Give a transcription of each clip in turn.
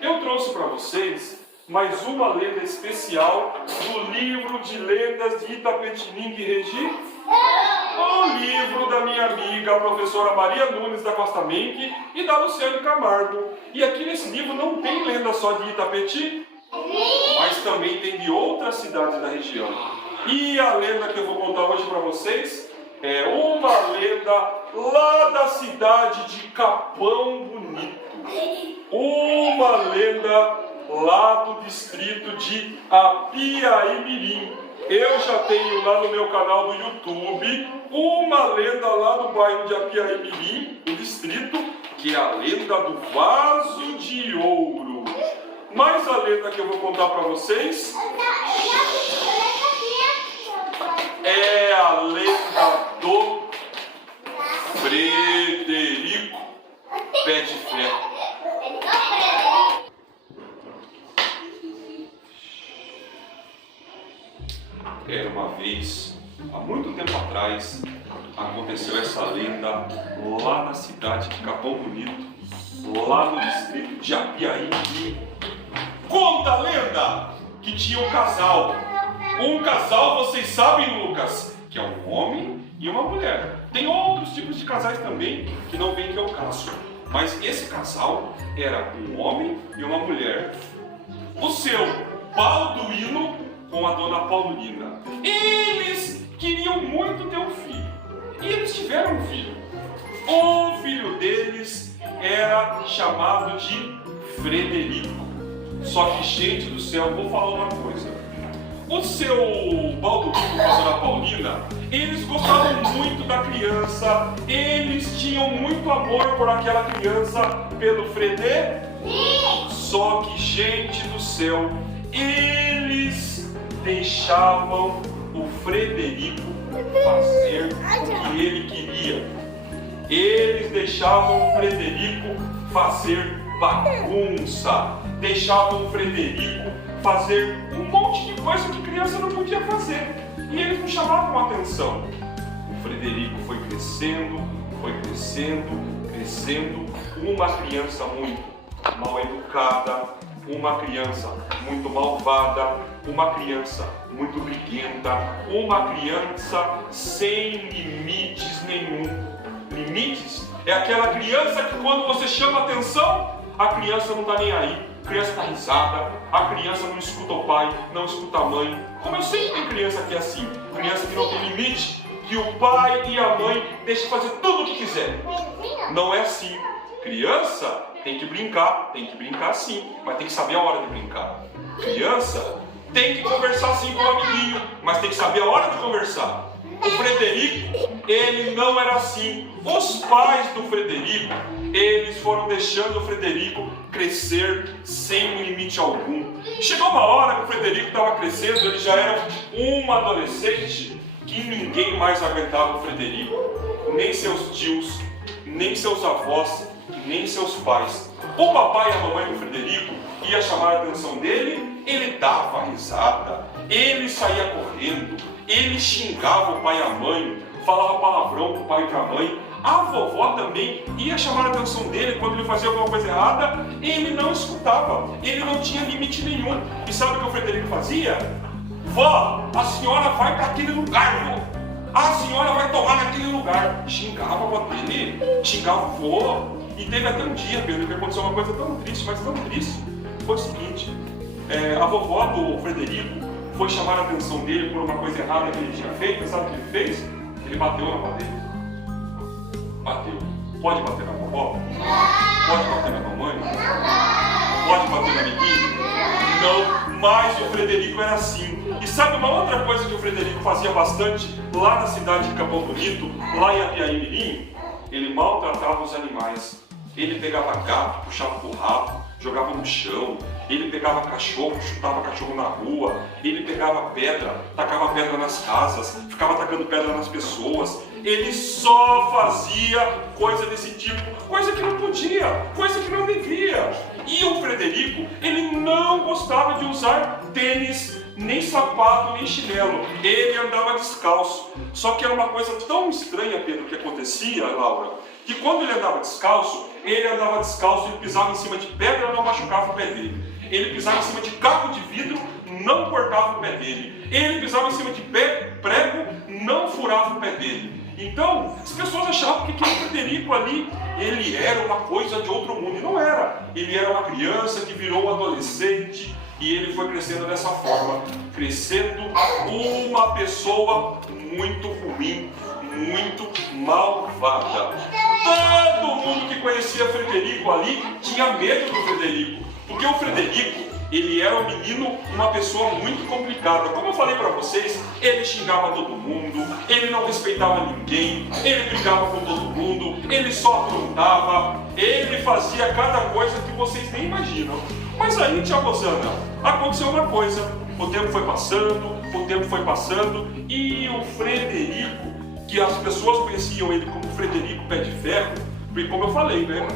Eu trouxe para vocês mais uma lenda especial do livro de lendas de Itapetininga e Regi, o livro da minha amiga, a professora Maria Nunes da Costa Menck e da Luciane Camargo. E aqui nesse livro não tem lenda só de Itapeti, mas também tem de outras cidades da região. E a lenda que eu vou contar hoje para vocês é uma lenda lá da cidade de Capão Bonito. Uma lenda lá do distrito de Apiaí-Mirim. Eu já tenho lá no meu canal do YouTube uma lenda lá do bairro de Apiaí-Mirim, do distrito, que é a lenda do vaso de ouro. Mas a lenda que eu vou contar para vocês é a lenda do Frederico Pé de Ferro. Era uma vez, há muito tempo atrás, aconteceu essa lenda lá na cidade de Capão Bonito, lá no distrito de Apiaí. Conta a lenda que tinha um casal. Um casal, vocês sabem, Lucas, que é um homem e uma mulher. Tem outros tipos de casais também que não vem que é o caso. Mas esse casal era um homem e uma mulher. O seu Balduíno com a dona Paulina. Eles queriam muito ter um filho. E eles tiveram um filho. O filho deles era chamado de Frederico. Só que, gente do céu, vou falar uma coisa. O seu Balduíno com a dona Paulina, eles gostavam muito da criança. Eles tinham muito amor por aquela criança, pelo Frederico. Só que, gente do céu, eles deixavam o Frederico fazer o que ele queria. Eles deixavam o Frederico fazer bagunça. Deixavam o Frederico fazer um monte de coisa que criança não podia fazer. E eles não chamavam a atenção. O Frederico foi crescendo, uma criança muito mal educada, uma criança muito malvada, uma criança muito briguenta, uma criança sem limites nenhum. Limites é aquela criança que quando você chama atenção, a criança não está nem aí. A criança está risada, a criança não escuta o pai, não escuta a mãe. Como eu sei que tem criança que é assim, criança que não tem limite, que o pai e a mãe deixam fazer tudo o que quiser. Não é assim. Criança tem que brincar sim, mas tem que saber a hora de brincar. Criança tem que conversar sim com o amiguinho, mas tem que saber a hora de conversar. O Frederico, ele não era assim. Os pais do Frederico, eles foram deixando o Frederico crescer sem limite algum. Chegou uma hora que o Frederico estava crescendo, ele já era um adolescente que ninguém mais aguentava o Frederico. Nem seus tios, nem seus avós, nem seus pais. O papai e a mamãe do Frederico ia chamar a atenção dele, ele dava risada, ele saía correndo, ele xingava o pai e a mãe, falava palavrão pro pai e pra mãe. A vovó também ia chamar a atenção dele quando ele fazia alguma coisa errada, ele não escutava, ele não tinha limite nenhum. E sabe o que o Frederico fazia? Vó, a senhora vai para aquele lugar, vó. A senhora vai tomar naquele lugar. Xingava a avó dele, xingava o vô. E teve até um dia, Pedro, que aconteceu uma coisa tão triste, mas tão triste. Foi o seguinte, a vovó do Frederico foi chamar a atenção dele por uma coisa errada que ele tinha feito. Sabe o que ele fez? Ele bateu na avó dele. Bateu. Pode bater na vovó? Pode bater na mamãe? Pode bater no amiguinho? Não, mas o Frederico era assim. E sabe uma outra coisa que o Frederico fazia bastante lá na cidade de Capão Bonito, lá em Apiaí-Mirim? Ele maltratava os animais. Ele pegava gato, puxava pro rabo, jogava no chão. Ele pegava cachorro, chutava cachorro na rua. Ele pegava pedra, tacava pedra nas casas, ficava tacando pedra nas pessoas. Ele só fazia coisa desse tipo, coisa que não podia, coisa que não devia. E o Frederico, ele não gostava de usar tênis, nem sapato, nem chinelo. Ele andava descalço. Só que era uma coisa tão estranha, Pedro, que acontecia, Laura, que quando ele andava descalço e ele pisava em cima de pedra, não machucava o pé dele. Ele pisava em cima de caco de vidro, não cortava o pé dele. Ele pisava em cima de prego, não furava o pé dele. Então, as pessoas achavam que aquele Frederico ali, ele era uma coisa de outro mundo. E não era. Ele era uma criança que virou um adolescente e ele foi crescendo dessa forma. Crescendo uma pessoa muito ruim, muito malvada. Todo mundo que conhecia Frederico ali tinha medo do Frederico. Porque o Frederico, ele era um menino, uma pessoa muito complicada. Como eu falei para vocês, ele xingava todo mundo, ele não respeitava ninguém, ele brigava com todo mundo, ele só aprontava, ele fazia cada coisa que vocês nem imaginam. Mas aí, tia Rosana, aconteceu uma coisa. O tempo foi passando e o Frederico, que as pessoas conheciam ele como Frederico Pé de Ferro, porque como eu falei, né?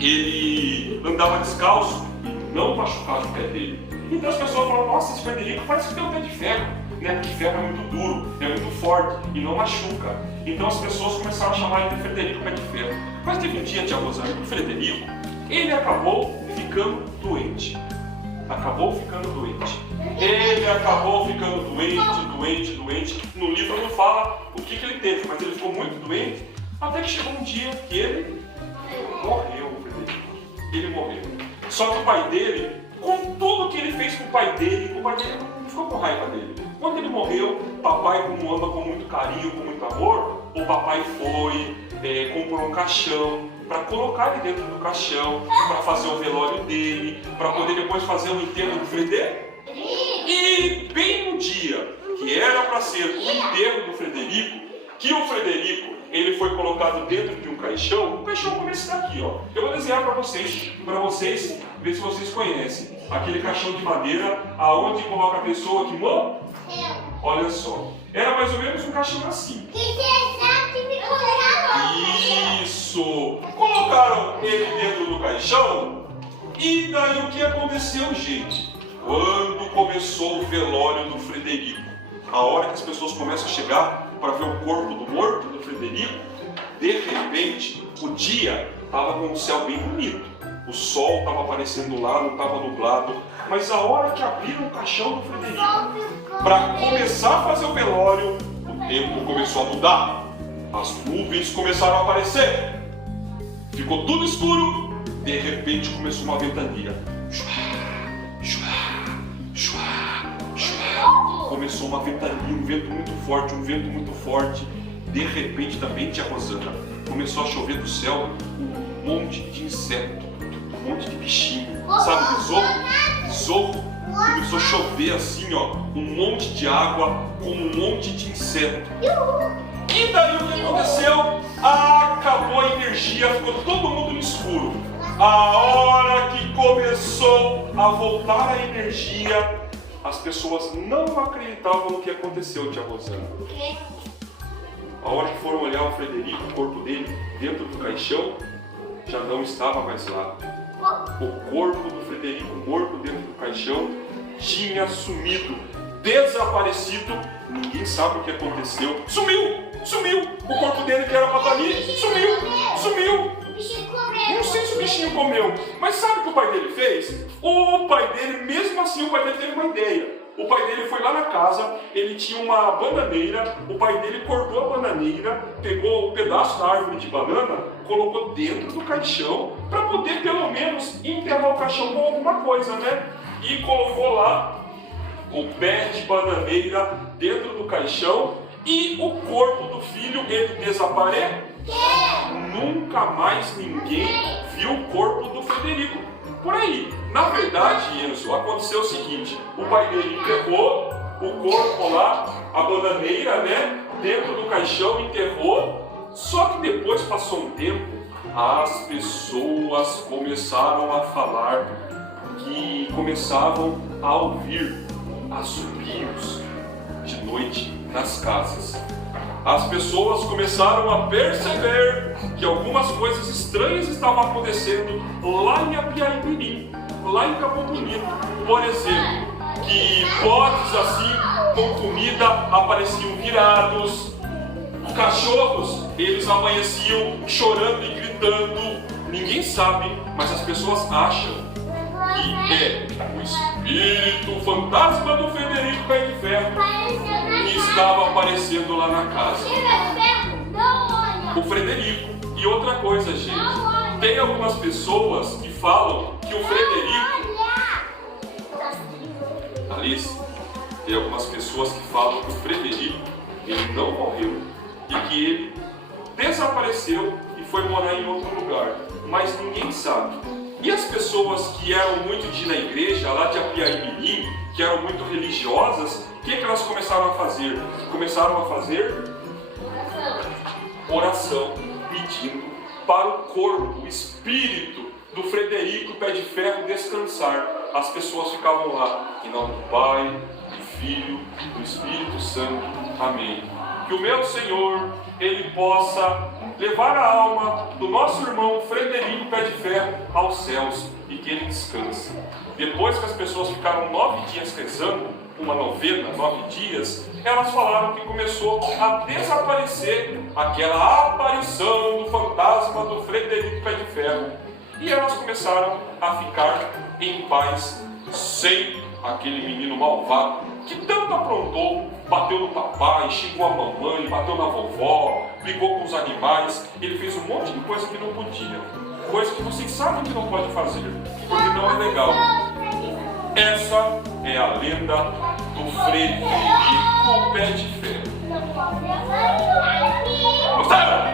Ele andava descalço e não machucava o pé dele. Então as pessoas falaram, nossa, esse Frederico parece que tem um pé de ferro, né? Porque ferro é muito duro, é muito forte e não machuca. Então as pessoas começaram a chamar ele de Frederico Pé de Ferro. Mas teve um dia, tia Rosana, que o Frederico, ele acabou ficando doente. Ele acabou ficando doente. No livro não fala o que ele teve, mas ele ficou muito doente. Até que chegou um dia que ele morreu, Frederico. Ele morreu. Só que o pai dele, com tudo que ele fez com o pai dele não ficou com raiva dele. Quando ele morreu, papai, como ama com muito carinho, com muito amor, o papai foi, comprou um caixão para colocar ele dentro do caixão, para fazer o velório dele, para poder depois fazer o enterro do Frederico. E bem no dia que era para ser o enterro do Frederico, que o Frederico ele foi colocado dentro de um caixão. O caixão começa daqui, ó. Eu vou desenhar para vocês ver se vocês conhecem. Aquele caixão de madeira, aonde coloca a pessoa que morre. Olha só. Era mais ou menos um caixão assim. Isso! Colocaram ele dentro do caixão. E daí o que aconteceu, gente? Quando começou o velório do Frederico, a hora que as pessoas começam a chegar para ver o corpo do morto do Frederico, de repente, o dia estava com um céu bem bonito. O sol estava aparecendo lá, não estava nublado. Mas a hora que abriram o caixão do Frederico, para começar a fazer o velório, o tempo começou a mudar. As nuvens começaram a aparecer. Ficou tudo escuro. De repente começou uma ventania. Começou uma ventania, um vento muito forte. De repente também, tia Rosana, começou a chover do céu um monte de inseto, um monte de bichinho. Sabe, besouro? Começou a chover assim, ó, um monte de água com um monte de inseto. E daí o que aconteceu? Acabou a energia, ficou todo mundo no escuro. A hora que começou a voltar a energia, as pessoas não acreditavam no que aconteceu, tia Rosana. A hora que foram olhar o Frederico, o corpo dele, dentro do caixão, já não estava mais lá. O corpo do Frederico morto dentro do caixão tinha sumido, desaparecido. Ninguém sabe o que aconteceu. Sumiu! O corpo dele que era para estar ali, sumiu! Não sei se o bichinho comeu, mas sabe o que o pai dele fez? O pai dele, mesmo assim, o pai dele teve uma ideia. O pai dele foi lá na casa, ele tinha uma bananeira, o pai dele cortou a bananeira, pegou um pedaço da árvore de banana, colocou dentro do caixão, para poder pelo menos enterrar o caixão com alguma coisa, né? E colocou lá o pé de bananeira dentro do caixão e o corpo do filho, ele desapareceu. Nunca mais ninguém viu o corpo do Frederico por aí. Na verdade, Enzo, aconteceu o seguinte: o pai dele enterrou o corpo lá, a bananeira, né, dentro do caixão, enterrou. Só que depois passou um tempo, as pessoas começaram a falar que começavam a ouvir assobios de noite nas casas. As pessoas começaram a perceber que algumas coisas estranhas estavam acontecendo lá em Apiaí-Mirim, lá em Capão Bonito. Por exemplo, que potes assim com comida apareciam virados, cachorros eles amanheciam chorando e gritando. Ninguém sabe, mas as pessoas acham que é o espírito, o fantasma do Frederico Pé de Ferro que estava aparecendo lá na casa. O Frederico. E outra coisa, gente, tem algumas pessoas que falam que o Frederico... Alice, tem algumas pessoas que falam que o Frederico, ele não morreu e que ele desapareceu e foi morar em outro lugar, mas ninguém sabe. E as pessoas que eram muito de ir na igreja, lá de Apiaimirim, que eram muito religiosas, o que elas começaram a fazer? Começaram a fazer oração, pedindo para o corpo, o espírito do Frederico Pé de Ferro descansar. As pessoas ficavam lá, em nome do Pai, do Filho, do Espírito Santo. Amém. Que o meu Senhor, Ele possa levar a alma do nosso irmão Frederico Pé de Ferro aos céus e que ele descanse. Depois que as pessoas ficaram 9 dias rezando, uma novena, 9 dias, elas falaram que começou a desaparecer aquela aparição do fantasma do Frederico Pé de Ferro. E elas começaram a ficar em paz, sem aquele menino malvado que tanto aprontou, bateu no papai, xingou a mamãe, bateu na vovó, brigou com os animais. Ele fez um monte de coisa que não podia, coisa que vocês sabem que não pode fazer, porque não é legal. Essa é a lenda do Frederico Pé de Ferro. Gostaram?